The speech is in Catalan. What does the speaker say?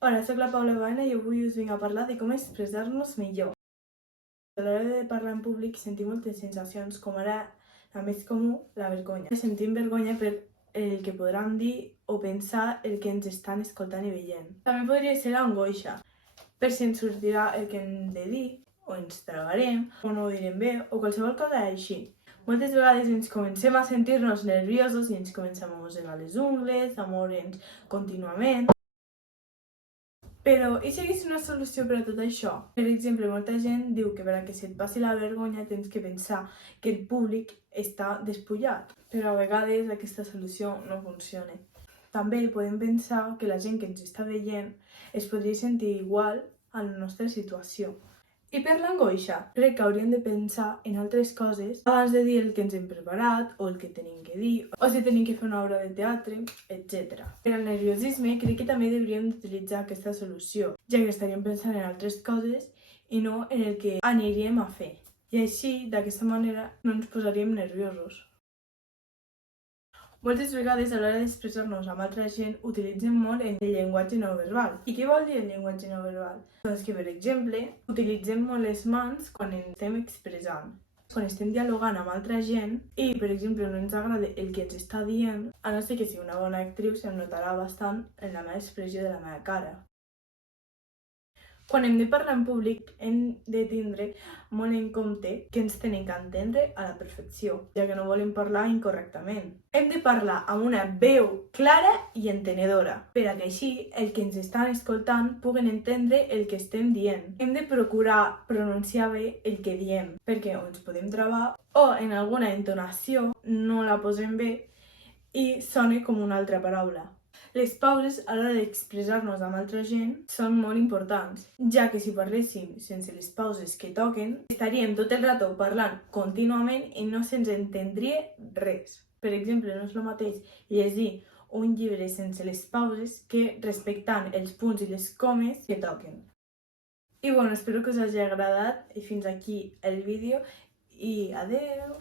Hola, soc la Paula Baena i avui us vinc a parlar de com expressar-nos millor. A l'hora de parlar en públic sentim moltes sensacions, com ara la més comú, la vergonya. Sentim vergonya per el que podran dir o pensar el que ens estan escoltant i veient. També podria ser l'angoixa, per si ens sortirà el que hem de dir, o ens tragarem, o no ho direm bé, o qualsevol cosa així. Moltes vegades ens comencem a sentir-nos nerviosos i ens comencem a mossegar les ungles, a moure'ns contínuament. Però, i si hi hagués una solució per a tot això? Per exemple, molta gent diu que per a que se't passi la vergonya tens que pensar que el públic està despullat, però a vegades aquesta solució no funciona. També podem pensar que la gent que ens està veient es podria sentir igual a la nostra situació. I per l'angoixa, crec que hauríem de pensar en altres coses abans de dir el que ens hem preparat o el que tenim que dir, o si tenim que fer una obra de teatre, etc. Per al nerviosisme, crec que també hauríem d'utilitzar aquesta solució, ja que estaríem pensant en altres coses i no en el que aniríem a fer. I així, d'aquesta manera, no ens posaríem nerviosos. Moltes vegades, a l'hora d'expressar-nos amb altra gent, utilitzem molt el llenguatge no verbal. I què vol dir el llenguatge no verbal? Doncs que, per exemple, utilitzem molt les mans quan ens estem expressant. Quan estem dialogant amb altra gent i, per exemple, no ens agrada el que ens està dient, a no ser que sigui una bona actriu, se'm notarà bastant en la meva expressió de la meva cara. Quan hem de parlar en públic hem de tindre molt en compte que ens tenen que entendre a la perfecció, ja que no volem parlar incorrectament. Hem de parlar amb una veu clara i entenedora, per a que així el que ens estan escoltant puguen entendre el que estem dient. Hem de procurar pronunciar bé el que diem, perquè o ens podem travar o en alguna entonació no la posem bé i sona com una altra paraula. Les pauses a l'hora d'expressar-nos amb altra gent són molt importants, ja que si parléssim sense les pauses que toquen, estaríem tot el rato parlant contínuament i no se'ns entendria res. Per exemple, no és el mateix llegir un llibre sense les pauses que respectant els punts i les comes que toquen. I bueno, espero que us hagi agradat i fins aquí el vídeo i adeu!